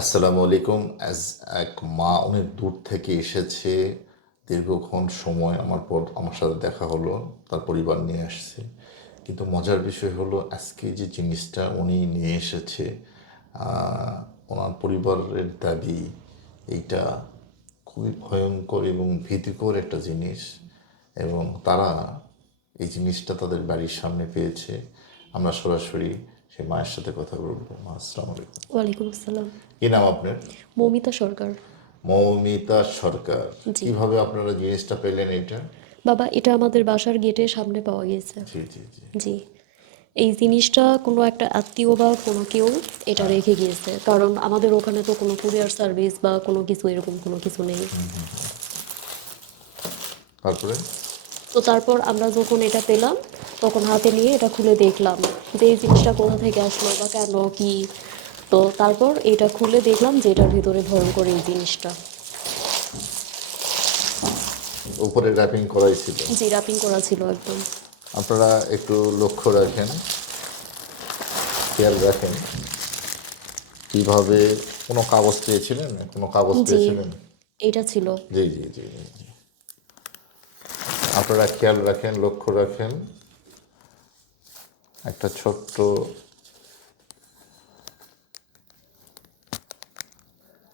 আসসালামু আলাইকুম। অ্যাজ এক মা অনেক দূর থেকে এসেছে, দীর্ঘক্ষণ সময় আমার পর আমার সাথে দেখা হলো, তার পরিবার নিয়ে আসছে। কিন্তু মজার বিষয় হলো, আজকে যে জিনিসটা উনি নিয়ে এসেছে ওনার পরিবারের দাবি, এইটা খুবই ভয়ঙ্কর এবং ভীতিকর একটা জিনিস এবং তারা এই জিনিসটা তাদের বাড়ির সামনে পেয়েছে। আমরা সরাসরি সেই মায়ের সাথে কথা বলব মা আসসালামু আলাইকুম। ওয়ালাইকুম আসসালাম। কি নাম আপনার? মৌমিতা সরকার। মৌমিতা সরকার। কীভাবে আপনারা জিনিসটা পেলেন এটা? বাবা এটা আমাদের বাসার গেটের সামনে পাওয়া গেছে। জি জি জি। জি। এই জিনিসটা কোনো একটা আত্মীয় বা কোনো কেউ এটা রেখে গিয়েছে। কারণ আমাদের ওখানে তো কোনো কুরিয়ার সার্ভিস বা কোনো কিছু এরকম কোনো কিছু নেই। তারপরে? তো তারপর আমরা যখন এটা পেলাম তখন হাতে নিয়ে এটা খুলে দেখলাম যে এই জিনিসটা কোথা থেকে আসলো বা কেন কি? তো তারপর এটা খুলে দেখলাম যে এটার ভিতরে ভয়ঙ্কর এই জিনিসটা। উপরে র্যাপিং করাই ছিল? জি র্যাপিং করা ছিল একদম। আপনারা একটু লক্ষ্য রাখেন খেয়াল রাখেন কীভাবে কোনো কাগজ পেয়েছিলেন? কোনো কাগজ পেয়েছিলেন? এটা ছিল। জি জি, জি। আপনারা খেয়াল রাখেন লক্ষ্য রাখেন একটা ছোট্ট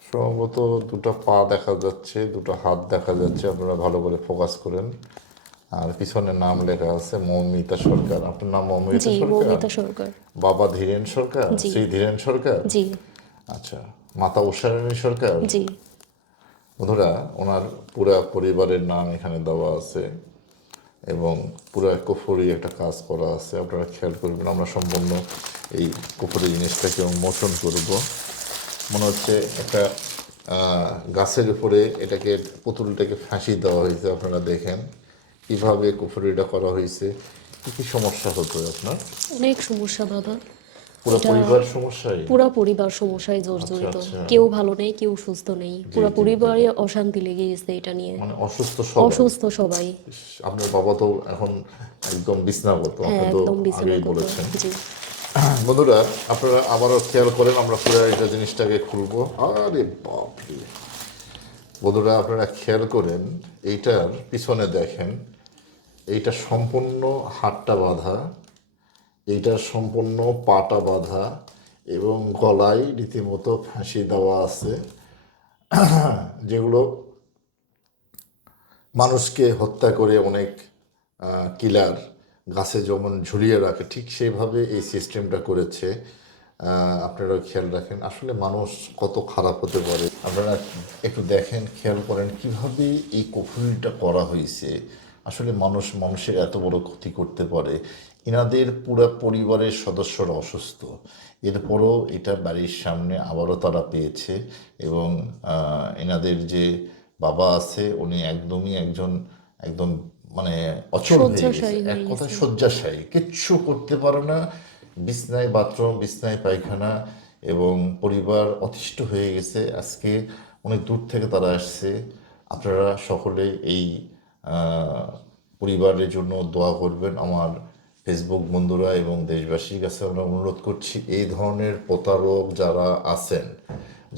সম্ভবত দুটো পা দেখা যাচ্ছে দুটো হাত দেখা যাচ্ছে আপনারা ভালো করে ফোকাস করেন। আর পিছনে নাম লেখা আছে মৌমিতা সরকার। আপনার নাম মৌমিতা জি সরকার? মৌমিতা সরকার। বাবা ধীরেন সরকার। শ্রী ধীরেন সরকার? জি। আচ্ছা মাতা উষারানী সরকার? জি। বন্ধুরা ওনার পুরা পরিবারের নাম এখানে দেওয়া আছে। এবং পুরো কুফুরি একটা কাজ করা আছে। আপনারা খেয়াল করবেন, আমরা সম্পূর্ণ এই কুফুরি জিনিসটাকে মোচন করব। মনে হচ্ছে একটা গাছের উপরে এটাকে, পুতুলটাকে ফাঁসি দেওয়া হয়েছে, আপনারা দেখেন। কীভাবে কুফুরিটা করা হয়েছে, কী কী সমস্যা হতো আপনার? অনেক সমস্যা বাবা পুরো পরিবার সমস্যায় পুরা পরিবার সমস্যায় জর্জরিত। আচ্ছা। কেউ ভালো নেই কেউ সুস্থ নেই। পুরা পরিবারে অশান্তি লেগে গেছে এটা নিয়ে। মানে অসুস্থ সব অসুস্থ সবাই। আপনার বাবা তো এখন একদম বিছনাগত হ্যাঁ আপনি তো আগেই বলেছেন। বন্ধুরা আপনারা আবারও খেয়াল করেন আমরা পুরো এটা জিনিসটাকে খুলবো। আরে বাপরে। বন্ধুরা আপনারা খেয়াল করেন এইটার পিছনে দেখেন এইটা সম্পূর্ণ হাতটা বাঁধা। এইটা সম্পূর্ণ পাটা বাঁধা এবং গলায় রীতিমতো ফাঁসি দেওয়া আছে। যেগুলো মানুষকে হত্যা করে অনেক কিলার গাছে যেমন ঝুলিয়ে রাখে, ঠিক সেইভাবে এই সিস্টেমটা করেছে। আপনারা খেয়াল রাখেন, আসলে মানুষ কত খারাপ হতে পারে। আপনারা একটু দেখেন, খেয়াল করেন কীভাবে এই কুফুরিটা করা হয়েছে। আসলে মানুষ মানুষের এত বড় ক্ষতি করতে পারে। এনাদের পুরো পরিবারের সদস্যরা অসুস্থ। এরপরও এটা বাড়ির সামনে আবারও তারা পেয়েছে এবং এনাদের যে বাবা আছে উনি একদমই একজন একদম মানে অচল হয়ে গেছে। এক কথায় শয্যাশায়ী। কিচ্ছু করতে পারে না। বিছনায় বাথরুম বিছনায় পায়খানা এবং পরিবার অতিষ্ঠ হয়ে গেছে। আজকে অনেক দূর থেকে তারা আসছে। আপনারা সকলে এই পরিবারের জন্য দোয়া করবেন। আমার ফেসবুক বন্ধুরা এবং দেশবাসীর কাছে আমরা অনুরোধ করছি, এই ধরনের প্রতারক যারা আছেন,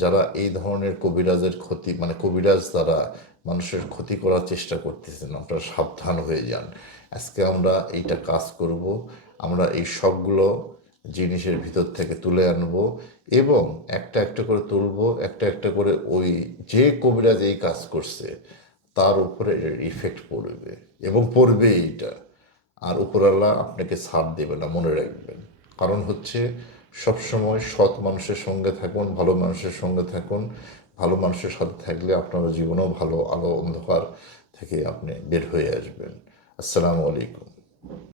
যারা এই ধরনের কবিরাজের ক্ষতি মানে কবিরাজ তারা মানুষের ক্ষতি করার চেষ্টা করতেছেন, আপনারা সাবধান হয়ে যান। আজকে আমরা এইটা কাজ করব, আমরা এই সবগুলো জিনিসের ভিতর থেকে তুলে আনব এবং একটা একটা করে তুলব, একটা একটা করে ওই যে কবিরাজ এই কাজ করছে, তার উপরে এর ইফেক্ট পড়বে এবং পড়বে এইটা। আর উপরাল্লাহ আপনাকে ছাড় দেবে না, মনে রাখবেন। কারণ হচ্ছে সবসময় সৎ মানুষের সঙ্গে থাকুন, ভালো মানুষের সঙ্গে থাকুন। ভালো মানুষের সাথে থাকলে আপনার জীবনেও ভালো, আলো অন্ধকার থেকে আপনি বের হয়ে আসবেন। আসসালামু আলাইকুম।